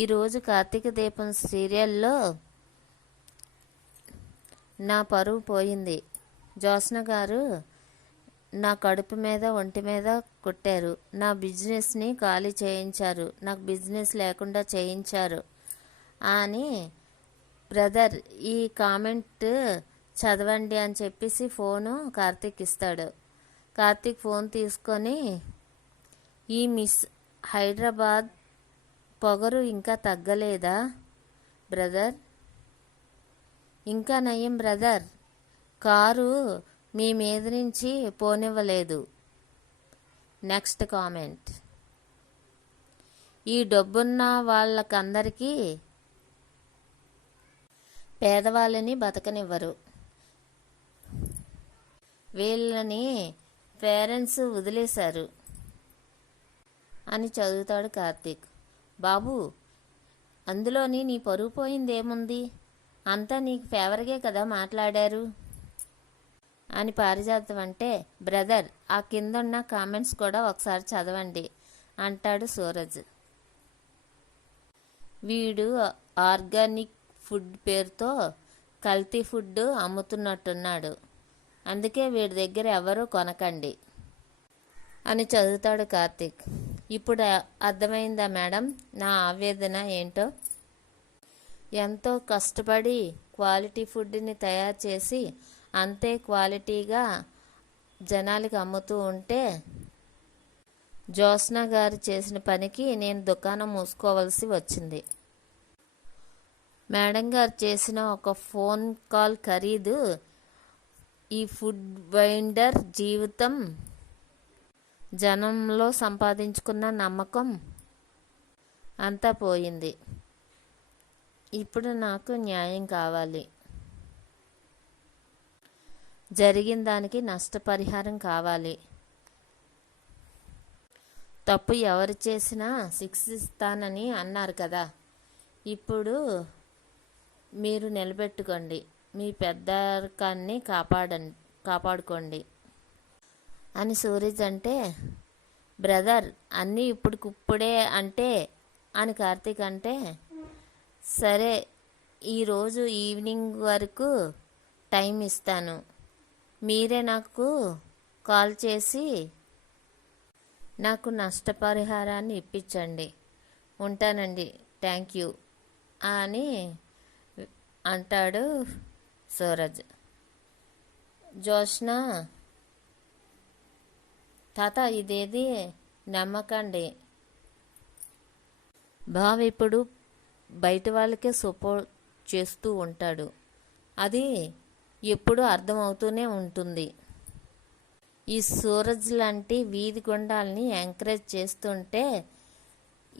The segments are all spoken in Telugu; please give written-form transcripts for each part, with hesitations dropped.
ఈరోజు కార్తీక దీపం సీరియల్లో నా పరువు పోయింది. జ్యోత్స్న గారు నా కడుపు మీద ఒంటి మీద కొట్టారు. నా బిజినెస్ని ఖాళీ చేయించారు. నాకు బిజినెస్ లేకుండా చేయించారు అని బ్రదర్ ఈ కామెంట్ చదవండి అని చెప్పేసి ఫోను కార్తీక్ ఇస్తాడు. కార్తీక్ ఫోన్ తీసుకొని ఈ మిస్ హైదరాబాద్ పొగరు ఇంకా తగ్గలేదా బ్రదర్? ఇంకా నయం బ్రదర్, కారు మీ మీద నుంచి పోనివ్వలేదు. నెక్స్ట్ కామెంట్, ఈ డబ్బున్న వాళ్ళకందరికీ పేదవాళ్ళని బతకనివ్వరు. వీళ్ళని పేరెంట్స్ వదిలేశారు అని చదువుతాడు కార్తీక్. బాబు, అందులోని నీ పరువు పోయిందేముంది? అంతా నీకు ఫేవర్గే కదా మాట్లాడారు అని పారిజాతం అంటే, బ్రదర్ ఆ కిందున్న కామెంట్స్ కూడా ఒకసారి చదవండి అంటాడు సూరజ్. వీడు ఆర్గానిక్ ఫుడ్ పేరుతో కల్తీ ఫుడ్ అమ్ముతున్నట్టున్నాడు, అందుకే వీడి దగ్గర ఎవరూ కొనకండి అని చదువుతాడు కార్తీక్. ఇప్పుడు అర్థమైందా మేడం నా ఆవేదన ఏంటో? ఎంతో కష్టపడి క్వాలిటీ ఫుడ్ని తయారు చేసి అంతే క్వాలిటీగా జనాలకి అమ్ముతూ ఉంటే జ్యోత్స్న గారు చేసిన పనికి నేను దుకాణం మూసుకోవాల్సి వచ్చింది. మేడం గారు చేసిన ఒక ఫోన్ కాల్ ఖరీదు ఈ ఫుడ్ వెండర్ జీవితం, జనంలో సంపాదించుకున్న నమ్మకం అంతా పోయింది. ఇప్పుడు నాకు న్యాయం కావాలి. జరిగిన దానికి నష్టపరిహారం కావాలి. తప్పు ఎవరు చేసినా శిక్షిస్తానని అన్నారు కదా, ఇప్పుడు మీరు నిలబెట్టుకోండి, మీ పెద్దరికాన్ని కాపాడుకోండి అని సూరజ్ అంటే, బ్రదర్ అన్నీ ఇప్పుడికిప్పుడే అంటే అని కార్తీక్ అంటే, సరే ఈరోజు ఈవినింగ్ వరకు టైం ఇస్తాను, మీరే నాకు కాల్ చేసి నాకు నష్టపరిహారాన్ని ఇప్పించండి, ఉంటానండి, థ్యాంక్ యూ అని అంటాడు సూరజ్. జ్యోత్స్న, తాత ఇదేది నమ్మకండి, బావ ఇప్పుడు బయట వాళ్ళకే సపోర్ట్ చేస్తూ ఉంటాడు, అది ఎప్పుడూ అర్థమవుతూనే ఉంటుంది. ఈ సూరజ్ లాంటి వీధి గుండాల్ని ఎంకరేజ్ చేస్తుంటే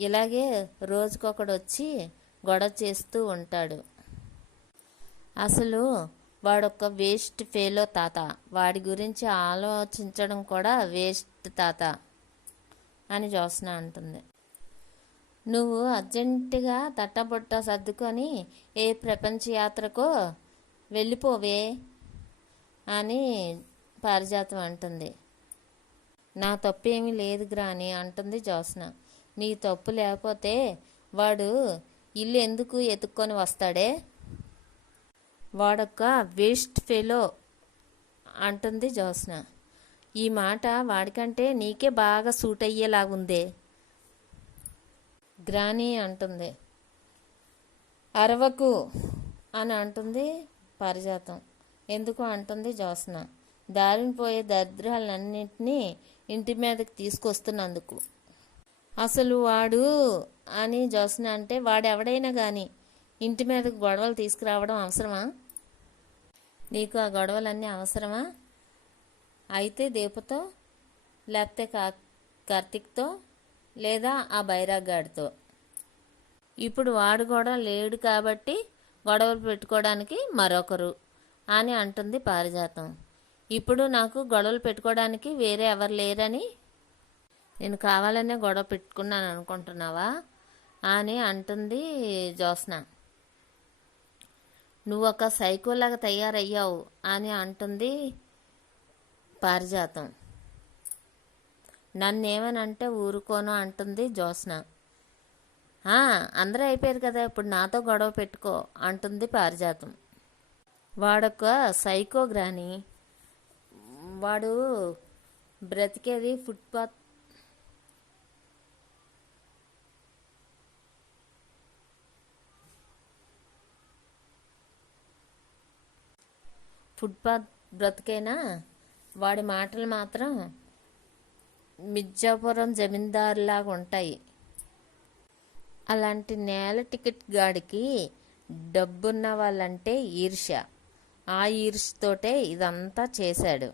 ఇలాగే రోజుకొకడు వచ్చి గొడవ చేస్తూ ఉంటాడు. అసలు వాడొక వేస్ట్ ఫెలో తాత, వాడి గురించి ఆలోచించడం కూడా వేస్ట్ తాత అని జ్యోత్స్న అంటుంది. నువ్వు అర్జెంటుగా తట్టబొట్ట సర్దుకొని ఏ ప్రపంచ యాత్రకో వెళ్ళిపోవే అని పారిజాతం అంటుంది. నా తప్పు ఏమీ లేదు గ్రాని అంటుంది జ్యోత్స్న. నీ తప్పు లేకపోతే వాడు ఇల్లు ఎందుకు ఎత్తుక్కొని వస్తాడే, వాడొక్క వేస్ట్ ఫెలో అంటుంది జ్యోత్స్న. ఈ మాట వాడికంటే నీకే బాగా సూట్ అయ్యేలాగుందే గ్రాని అంటుంది. అరవకు అని అంటుంది పారిజాతం. ఎందుకు అంటుంది జ్యోత్స్న, దారిన పోయే దరిద్రాలన్నింటినీ ఇంటి మీదకి తీసుకొస్తున్నందుకు. అసలు వాడు అని జ్యోత్స్న అంటే, వాడెవడైనా కానీ ఇంటి మీదకి గొడవలు తీసుకురావడం అవసరమా? నీకు ఆ గొడవలన్నీ అవసరమా? అయితే దీపతో, లేకపోతే కార్తీక్తో, లేదా ఆ బైరాగ్గాడితో. ఇప్పుడు వాడు కూడా లేడు కాబట్టి గొడవలు పెట్టుకోవడానికి మరొకరు అని అంటుంది పారిజాతం. ఇప్పుడు నాకు గొడవలు పెట్టుకోవడానికి వేరే ఎవరు లేరని నేను కావాలనే గొడవ పెట్టుకున్నాను అనుకుంటున్నావా అని అంటుంది జ్యోత్స్న. నువ్వు ఒక సైకోలాగా తయారయ్యావు అని అంటుంది పారిజాతం. నన్నేమనంటే ఊరుకోను అంటుంది జ్యోత్స్న. "ఆ, అందరూ అయిపోయారు కదా, ఇప్పుడు నాతో గొడవ పెట్టుకో" అంటుంది పారిజాతం. వాడొక సైకో గ్రాని. వాడు బ్రతికేది ఫుట్పాత్ బ్రతికైనా వాడి మాటలు మాత్రం మిర్జాపురం జమీందారులాగా ఉంటాయి. అలాంటి నేల టికెట్ గాడికి డబ్బున్న వాళ్ళంటే ఈర్ష్య. ఆ ఈర్ష్యతోటే ఇదంతా చేశాడు.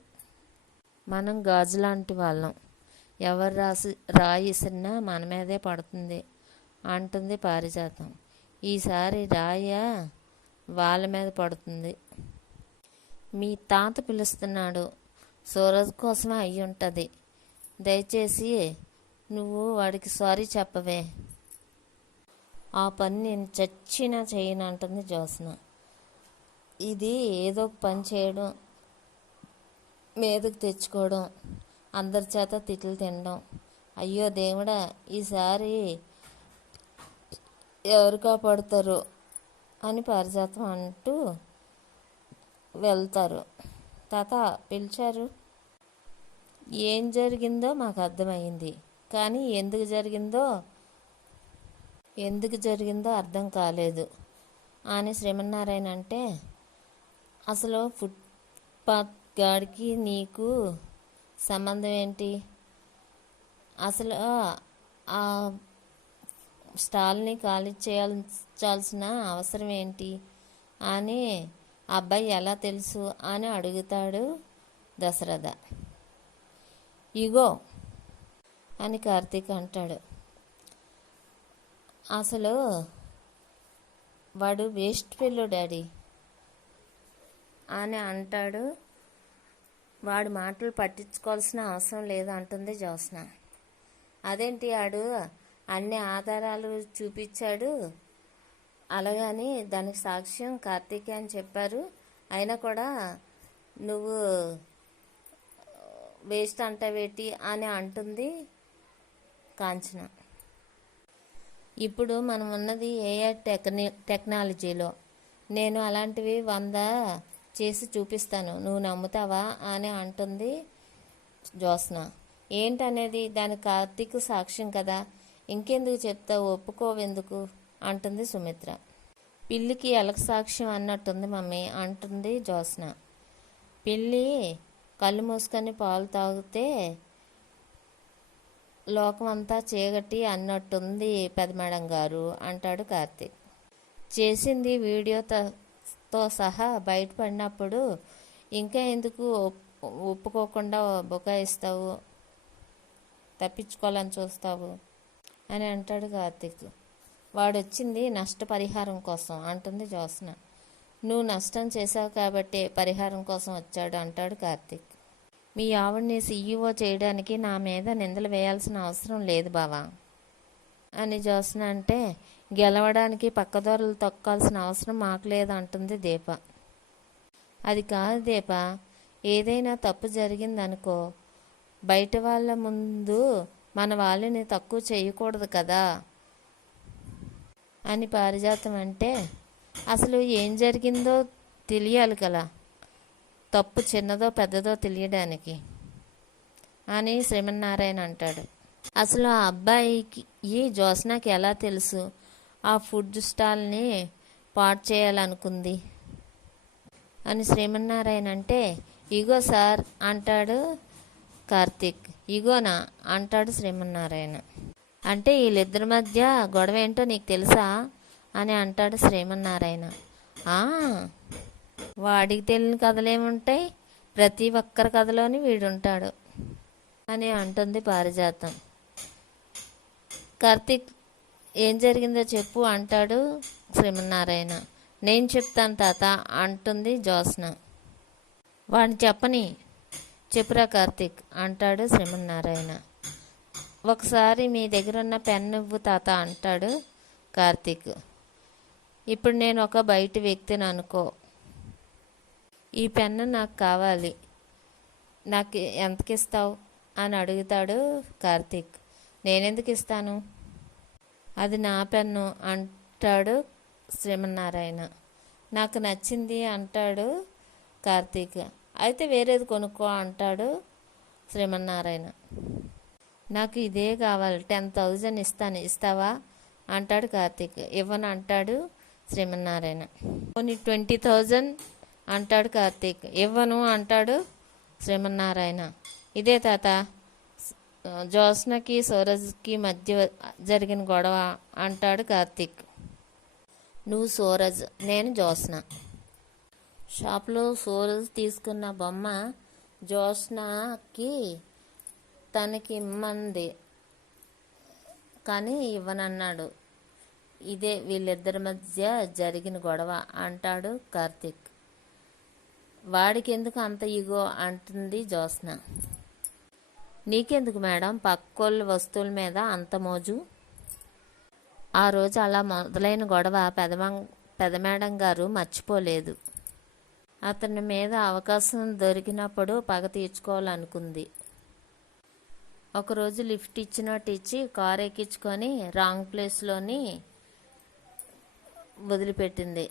మనం గాజులాంటి వాళ్ళం, ఎవరు రాయిసినా మన మీదే పడుతుంది అంటుంది పారిజాతం. ఈసారి రాయ వాళ్ళ మీద పడుతుంది. మీ తాత పిలుస్తున్నాడు, సూరజ్ కోసమే అయ్యి ఉంటుంది. దయచేసి నువ్వు వాడికి సారీ చెప్పవే. ఆ పని నేను చచ్చినా చేయను అంటుంది జ్యోత్స్న. ఇది ఏదో పని చేయడం, మీదకు తెచ్చుకోవడం, అందరి చేత తిట్లు తినడం. అయ్యో దేవుడా, ఈసారి ఎవరు కాపాడుతారో అని పారిజాతం అంటూ వెళ్తారు. తాత పిలిచారు. ఏం జరిగిందో మాకు అర్థమైంది, కానీ ఎందుకు జరిగిందో అర్థం కాలేదు అని శ్రీమన్నారాయణ అంటే, అసలు ఫుట్పాత్ గాడికి నీకు సంబంధం ఏంటి? అసలు ఆ స్టాల్ని ఖాళీ చేయాల్సిన అవసరం ఏంటి అని అబ్బాయి ఎలా తెలుసు అని అడుగుతాడు దశరథ. ఇగో అని కార్తీక్ అంటాడు. అసలు వాడు వేస్ట్ ఫెల్లో డాడీ అని అంటాడు. వాడి మాటలు పట్టించుకోవాల్సిన అవసరం లేదు అంటుంది జ్యోత్స్న. అదేంటి, ఆడు అన్ని ఆధారాలు చూపించాడు, అలాగని దానికి సాక్ష్యం కార్తీకే అని చెప్పారు, అయినా కూడా నువ్వు వేస్ట్ అంటావేటి అని అంటుంది కాంచన. ఇప్పుడు మనం ఉన్నది ఏఐ టెక్నాలజీలో. నేను అలాంటివి 100 చేసి చూపిస్తాను, నువ్వు నమ్ముతావా అని అంటుంది జ్యోత్స్న. ఏంటనేది? దానికి కార్తీక్ సాక్ష్యం కదా, ఇంకెందుకు చెప్తావు, ఒప్పుకోవెందుకు అంటుంది సుమిత్ర. పిల్లికి ఎలక సాక్ష్యం అన్నట్టుంది మమ్మీ అంటుంది జ్యోత్స్న. పిల్లి కళ్ళు మూసుకొని పాలు తాగితే లోకమంతా చీకటి అన్నట్టుంది పెదమేడం గారు అంటాడు కార్తీక్. చేసింది వీడియోతో సహా బయటపడినప్పుడు ఇంకా ఎందుకు ఒప్పుకోకుండా బుకాయిస్తావు, తప్పించుకోవాలని చూస్తావు అని అంటాడు కార్తీక్. వాడొచ్చింది నష్టపరిహారం కోసం అంటుంది జ్యోత్స్న. నువ్వు నష్టం చేశావు కాబట్టి పరిహారం కోసం వచ్చాడు అంటాడు కార్తీక్. మీ ఆవిడ్ని సీఈఓ చేయడానికి నా మీద నిందలు వేయాల్సిన అవసరం లేదు బావా అని జ్యోత్స్న అంటే, గెలవడానికి పక్కదోరలు తొక్కాల్సిన అవసరం మాకు లేదు అంటుంది దీప. అది కాదు దీప, ఏదైనా తప్పు జరిగిందనుకో బయట వాళ్ళ ముందు మన వాళ్ళని తక్కువ చేయకూడదు కదా అని పారిజాతం అంటే, అసలు ఏం జరిగిందో తెలియాలి కదా, తప్పు చిన్నదో పెద్దదో తెలియడానికి అని శ్రీమన్నారాయణ అంటాడు. అసలు ఆ అబ్బాయికి ఈ జ్యోత్స్నకి ఎలా తెలుసు ఆ ఫుడ్ స్టాల్ని పాడు చేయాలనుకుంది అని శ్రీమన్నారాయణ అంటే, ఇగో సార్ అంటాడు కార్తీక్. ఇగోనా అంటాడు శ్రీమన్నారాయణ. అంటే వీళ్ళిద్దరి మధ్య గొడవ ఏంటో నీకు తెలుసా అని అంటాడు శ్రీమన్నారాయణ. వాడికి తెలియని కథలేముంటాయి, ప్రతి ఒక్కరి కథలోని వీడుంటాడు అని అంటుంది పారిజాతం. కార్తీక్ ఏం జరిగిందో చెప్పు అంటాడు శ్రీమన్నారాయణ. నేను చెప్తాను తాత అంటుంది జ్యోత్స్న. వాడిని చెప్పని, చెప్పురా కార్తీక్ అంటాడు శ్రీమన్నారాయణ. ఒకసారి మీ దగ్గర ఉన్న పెన్ను ఇవ్వు తాత అంటాడు కార్తీక్. ఇప్పుడు నేను ఒక బయట వ్యక్తిని అనుకో, ఈ పెన్ను నాకు కావాలి, నాకు ఎంతకి ఇస్తావు అని అడుగుతాడు కార్తీక్. నేనెందుకు ఇస్తాను అది నా పెన్ను అంటాడు శ్రీమన్నారాయణ. నాకు నచ్చింది అంటాడు కార్తీక్. అయితే వేరేది కొనుక్కో అంటాడు శ్రీమన్నారాయణ. నాకు ఇదే కావాలి, 10,000 ఇస్తాను, ఇస్తావా అంటాడు కార్తీక్. ఇవ్వను అంటాడు శ్రీమన్నారాయణ. పోనీ 20,000 అంటాడు కార్తీక్. ఇవ్వను అంటాడు శ్రీమన్నారాయణ. ఇదే తాత జ్యోత్స్నకి సూరజ్కి మధ్య జరిగిన గొడవ అంటాడు కార్తీక్. నువ్వు సూరజ్, నేను జ్యోత్స్న. షాప్లో సూరజ్ తీసుకున్న బొమ్మ జ్యోత్స్నకి తనకి ఇమ్మంది, కానీ ఇవ్వనన్నాడు. ఇదే వీళ్ళిద్దరి మధ్య జరిగిన గొడవ అంటాడు కార్తీక్. వాడికి ఎందుకు అంత ఈగో అంటుంది జ్యోత్స్న. నీకెందుకు మేడం పక్కోళ్ళ వస్తువుల మీద అంత మోజు? ఆ రోజు అలా మొదలైన గొడవ పెదమేడం గారు మర్చిపోలేదు. అతని మీద అవకాశం దొరికినప్పుడు పగ తీర్చుకోవాలనుకుంది. ఒకరోజు లిఫ్ట్ ఇచ్చినట్టు ఇచ్చి కారు ఎక్కించుకొని రాంగ్ ప్లేస్లోని వదిలిపెట్టింది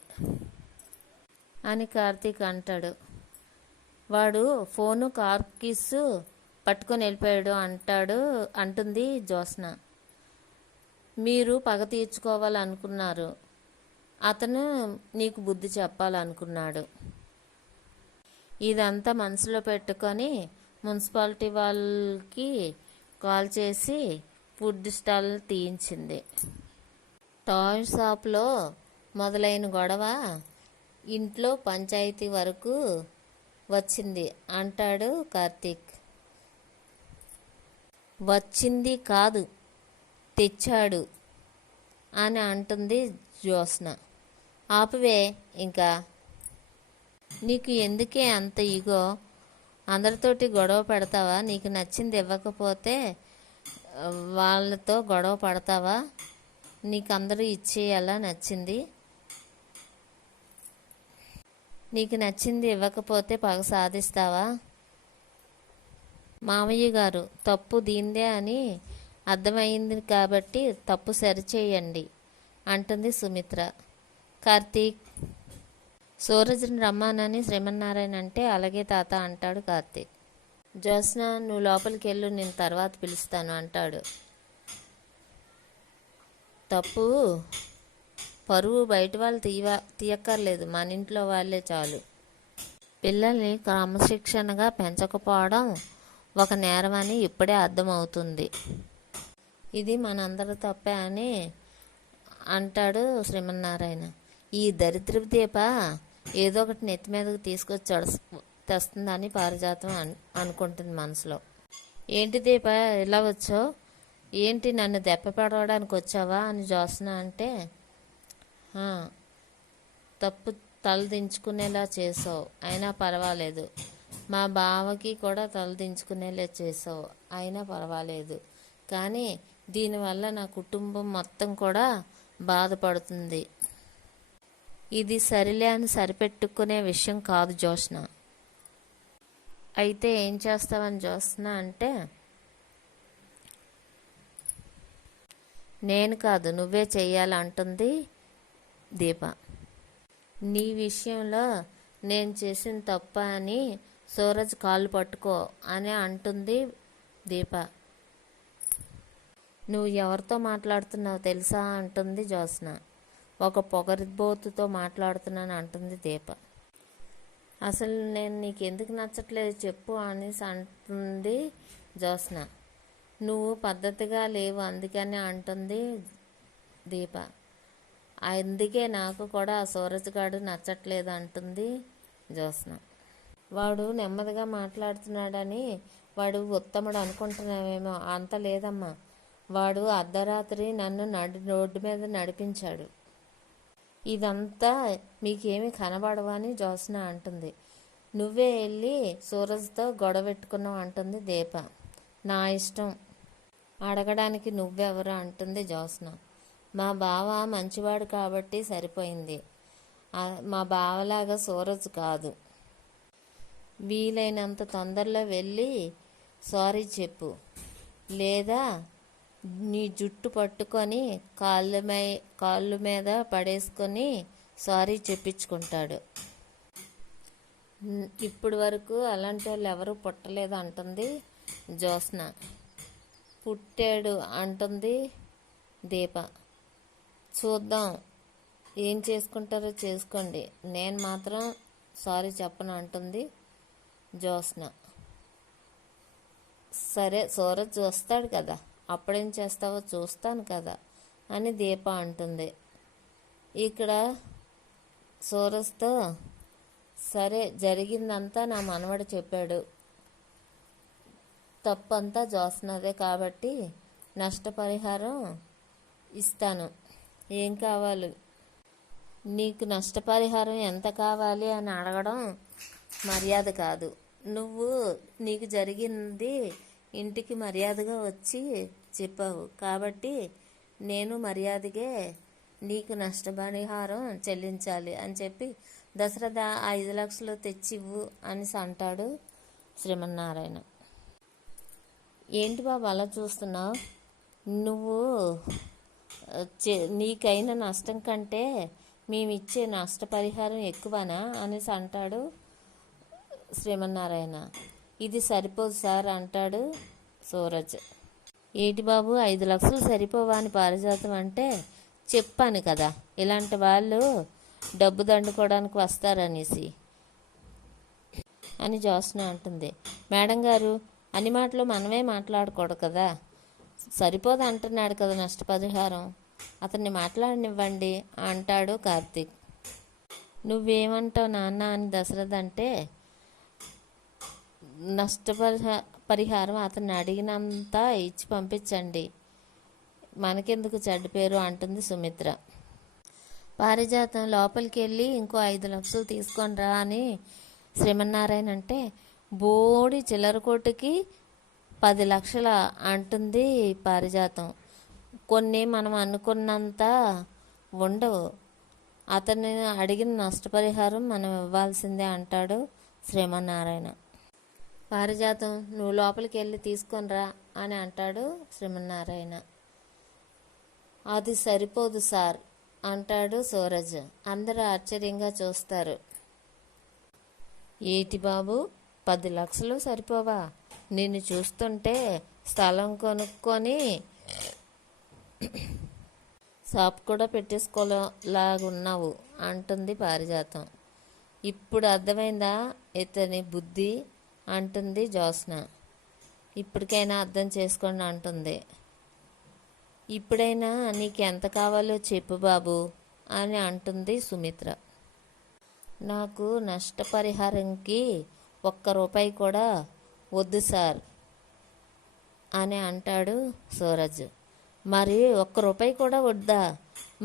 అని కార్తీక్ అంటాడు. వాడు ఫోను కార్ కీస్ పట్టుకొని వెళ్ళిపోయాడు అంటుంది జ్యోత్స్న. మీరు పగ తీర్చుకోవాలనుకున్నారు, అతను నీకు బుద్ధి చెప్పాలనుకున్నాడు. ఇదంతా మనసులో పెట్టుకొని మున్సిపాలిటీ వాళ్ళకి కాల్ చేసి ఫుడ్ స్టాల్ తీయించింది. టాయ్ షాప్లో మొదలైన గొడవ ఇంట్లో పంచాయతీ వరకు వచ్చింది అంటాడు కార్తీక్. వచ్చింది కాదు, తెచ్చాడు అని అంటుంది జ్యోత్స్న. ఆపువే ఇంకా, నీకు ఎందుకే అంత ఈగో? అందరితోటి గొడవ పెడతావా? నీకు నచ్చింది ఇవ్వకపోతే వాళ్ళతో గొడవ పడతావా? నీకు అందరూ ఇచ్చేయాలా నచ్చింది? నీకు నచ్చింది ఇవ్వకపోతే పగ సాధిస్తావా? మామయ్య గారు, తప్పు దీందే అని అర్థమైంది కాబట్టి తప్పు సరిచేయండి అంటుంది సుమిత్ర. కార్తీక్, సూరజ్ని రమ్మానని శ్రీమన్నారాయణ అంటే అలాగే తాత అంటాడు కార్తీక్. జ్యోత్స్న, నువ్వు లోపలికి వెళ్ళు, నేను తర్వాత పిలుస్తాను అంటాడు. తప్పు పరువు బయట వాళ్ళు తీయక్కర్లేదు, మన ఇంట్లో వాళ్ళే చాలు. పిల్లల్ని క్రమశిక్షణగా పెంచకపోవడం ఒక నేరమని ఇప్పుడే అర్థమవుతుంది. ఇది మనందరి తప్పే అని అంటాడు శ్రీమన్నారాయణ. ఈ దరిద్రపు దీప ఏదో ఒకటి నెత్తి మీదకి తీసుకొచ్చి తెస్తుందని పారిజాతం అనుకుంటుంది మనసులో. ఏంటి దీప ఇలా వచ్చావు? ఏంటి నన్ను దెబ్బ పడవడానికి వచ్చావా అని జ్యోత్స్న అంటే, తప్పు తలదించుకునేలా చేసావు, అయినా పర్వాలేదు. మా బావకి కూడా తలదించుకునేలా చేసావు, అయినా పర్వాలేదు. కానీ దీనివల్ల నా కుటుంబం మొత్తం కూడా బాధపడుతుంది. ఇది సరిలే అని సరిపెట్టుకునే విషయం కాదు జ్యోత్స్న. అయితే ఏం చేస్తావని జ్యోత్స్న అంటే, నేను కాదు నువ్వే చెయ్యాలంటుంది దీప. నీ విషయంలో నేను చేసిన తప్ప అని సూరజ్ కాళ్ళు పట్టుకో అని అంటుంది దీప. నువ్వు ఎవరితో మాట్లాడుతున్నావు తెలుసా అంటుంది జ్యోత్స్న. ఒక పొగరిబోతుతో మాట్లాడుతున్నాను అంటుంది దీప. అసలు నేను నీకు ఎందుకు నచ్చట్లేదు చెప్పు అనేసి అంటుంది జ్యోత్స్న. నువ్వు పద్ధతిగా లేవు అందుకని అంటుంది దీప. అందుకే నాకు కూడా ఆ సూరజ్ గాడు నచ్చట్లేదు అంటుంది జ్యోత్స్న. వాడు నెమ్మదిగా మాట్లాడుతున్నాడని వాడు ఉత్తముడు అనుకుంటున్నావేమో, అంత లేదమ్మా. వాడు అర్ధరాత్రి నన్ను రోడ్డు మీద నడిపించాడు. ఇదంతా మీకేమీ కనబడవు అని జ్యోత్స్న అంటుంది. నువ్వే వెళ్ళి సూరజ్తో గొడవ పెట్టుకున్నావు అంటుంది దీప. నా ఇష్టం, అడగడానికి నువ్వెవరు అంటుంది జ్యోత్స్న. మా బావ మంచివాడు కాబట్టి సరిపోయింది, మా బావలాగా సూరజ్ కాదు. వీలైనంత తొందరలో వెళ్ళి సారీ చెప్పు, లేదా నీ జుట్టు పట్టుకొని కాళ్ళ మీద పడేసుకొని సారీ చెప్పించుకుంటాడు. ఇప్పటి వరకు అలాంటి వాళ్ళు ఎవరూ పుట్టలేదు అంటుంది జ్యోత్స్న. పుట్టాడు అంటుంది దీప. చూద్దాం, ఏం చేసుకుంటారో చేసుకోండి, నేను మాత్రం సారీ చెప్పను అంటుంది జ్యోత్స్న. సరే, సూరజ్ చూస్తాడు కదా, అప్పుడేం చేస్తావో చూస్తాను కదా అని దీప అంటుంది. ఇక్కడ సూరజ్తో, సరే జరిగిందంతా నా మనవడు చెప్పాడు, తప్పంతా జ్యోత్స్నదే కాబట్టి నష్టపరిహారం ఇస్తాను, ఏం కావాలి, నీకు నష్టపరిహారం ఎంత కావాలి అని అడగడం మర్యాద కాదు. నువ్వు నీకు జరిగింది ఇంటికి మర్యాదగా వచ్చి చెప్పావు కాబట్టి నేను మర్యాదగా నీకు నష్టపరిహారం చెల్లించాలి అని చెప్పి దశరథ 5 లక్షలు తెచ్చివ్వు అని అంటాడు శ్రీమన్నారాయణ. ఏంటి బాబు అలా చూస్తున్నావు, నువ్వు నీకైన నష్టం కంటే మేమిచ్చే నష్టపరిహారం ఎక్కువనా అనేసి అంటాడు శ్రీమన్నారాయణ. ఇది సరిపోదు సార్ అంటాడు సూరజ్. ఏంటి బాబు 5 లక్షలు సరిపోవా అని పారిజాతం అంటే, చెప్పాను కదా ఇలాంటి వాళ్ళు డబ్బు దండుకోవడానికి వస్తారనేసి అని జ్యోత్స్న అంటుంది. మేడం గారు, అన్ని మాటలు మనమే మాట్లాడకూడదు కదా, సరిపోదు అంటున్నాడు కదా నష్టపరిహారం, అతన్ని మాట్లాడనివ్వండి అంటాడు కార్తీక్. నువ్వేమంటావు నాన్న అని దశరథ అంటే, నష్టపరిహారం అతన్ని అడిగినంత ఇచ్చి పంపించండి, మనకెందుకు చెడ్డ పేరు అంటుంది సుమిత్ర. పారిజాతం లోపలికి వెళ్ళి ఇంకో 5 లక్షలు తీసుకొని రా అని శ్రీమన్నారాయణ అంటే, బోడి చిల్లర కొట్టుకి 10 లక్షల అంటుంది పారిజాతం. కొన్ని మనం అనుకున్నంత ఉండవు, అతన్ని అడిగిన నష్టపరిహారం మనం ఇవ్వాల్సిందే అంటాడు శ్రీమన్నారాయణ. పారిజాతం, నువ్వు లోపలికి వెళ్ళి తీసుకొని రా అని అంటాడు శ్రీమన్నారాయణ. అది సరిపోదు సార్ అంటాడు సూరజ్. అందరూ ఆశ్చర్యంగా చూస్తారు. ఏటి బాబు 10 లక్షలు సరిపోవా, నిన్ను చూస్తుంటే స్థలం కొనుక్కొని షాప్ కూడా పెట్టేసుకోలాగున్నావు అంటుంది పారిజాతం. ఇప్పుడు అర్థమైందా ఇతని బుద్ధి అంటుంది జ్యోత్స్న. ఇప్పటికైనా అర్థం చేసుకోండి అంటుంది. ఇప్పుడైనా నీకెంత కావాలో చెప్పు బాబు అని అంటుంది సుమిత్ర. నాకు నష్టపరిహారంకి 1 రూపాయి కూడా వద్దు సార్ అని అంటాడు సూరజ్. మరి 1 రూపాయి కూడా వద్దా,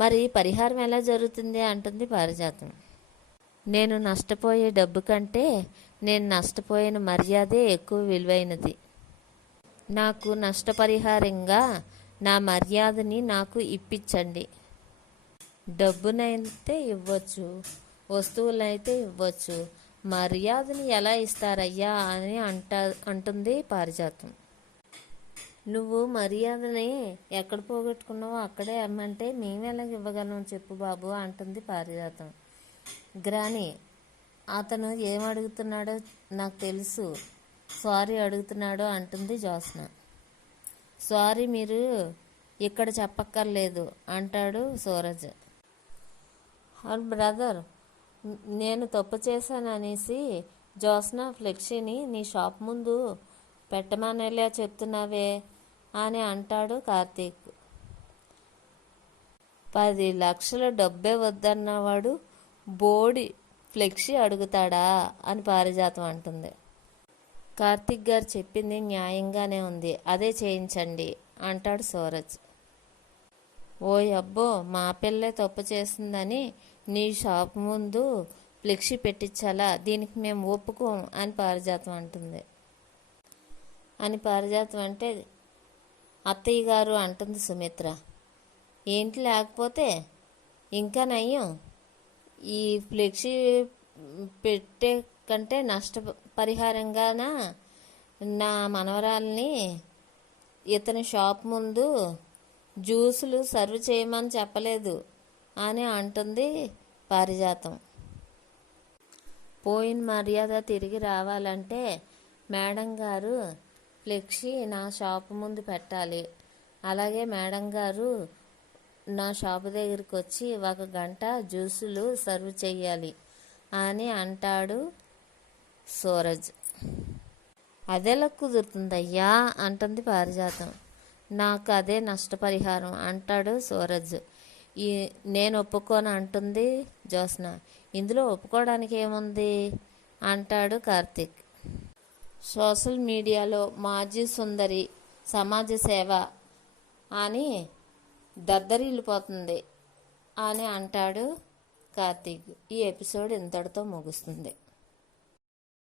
మరి పరిహారం ఎలా జరుగుతుంది అంటుంది పారిజాతం. నేను నష్టపోయే డబ్బు కంటే నేను నష్టపోయిన మర్యాదే ఎక్కువ విలువైనది. నాకు నష్టపరిహారంగా నా మర్యాదని నాకు ఇప్పించండి. డబ్బునైతే ఇవ్వచ్చు, వస్తువులైతే ఇవ్వచ్చు, మర్యాదని ఎలా ఇస్తారయ్యా అని అంటుంది పారిజాతం. నువ్వు మర్యాదని ఎక్కడ పోగొట్టుకున్నావో అక్కడే అమ్మంటే మేము ఎలా ఇవ్వగలం చెప్పు బాబు అంటుంది పారిజాతం. గ్రాని, అతను ఏం అడుగుతున్నాడో నాకు తెలుసు, సారీ అడుగుతున్నాడో అంటుంది జ్యోత్స్న. సారీ మీరు ఇక్కడ చెప్పక్కర్లేదు అంటాడు సూరజ్. బ్రదర్, నేను తప్పు చేశాననేసి జ్యోత్స్న ఫ్లెక్సీని నీ షాప్ ముందు పెట్టమనేలా చెప్తున్నావే అని అంటాడు కార్తీక్. 10 లక్షల డబ్బే వద్దన్నవాడు బోడి ఫ్లెక్సీ అడుగుతాడా అని పారిజాతం అంటుంది. కార్తీక్ గారు చెప్పింది న్యాయంగానే ఉంది, అదే చేయించండి అంటాడు సూరజ్. ఓయ్ అబ్బో, మా పిల్లే తప్పు చేసిందని నీ షాప్ ముందు ఫ్లెక్సీ పెట్టించాలా, దీనికి మేము ఒప్పుకోం అని పారిజాతం అంటుంది. అని పారిజాతం అంటే, అత్తయ్య గారు అంటుంది సుమిత్ర. ఏంటి లేకపోతే, ఇంకా నయ్యం, ఈ ఫ్లెక్సీ పెట్టే కంటే నష్టపరిహారంగాన నా మనవరాల్ని ఇతని షాప్ ముందు జ్యూసులు సర్వ్ చేయమని చెప్పలేదు అని అంటుంది పారిజాతం. పోయిన మర్యాద తిరిగి రావాలంటే మేడం గారు ఫ్లెక్సీ నా షాపు ముందు పెట్టాలి, అలాగే మేడం గారు నా షాపు దగ్గరికి వచ్చి 1 గంట జ్యూసులు సర్వ్ చేయాలి అని అంటాడు సూరజ్. అదెలా కుదురుతుందయ్యా అంటుంది పారిజాతం. నాకు అదే నష్టపరిహారం అంటాడు సూరజ్. నేను ఒప్పుకోను అంటుంది జ్యోత్స్న. ఇందులో ఒప్పుకోవడానికి ఏముంది అంటాడు కార్తీక్. సోషల్ మీడియాలో మాజీ సుందరి సమాజ సేవ అని దద్దరిల్లిపోతుంది అని అంటాడు కార్తీక్. ఈ ఎపిసోడ్ ఇంతటితో ముగుస్తుంది.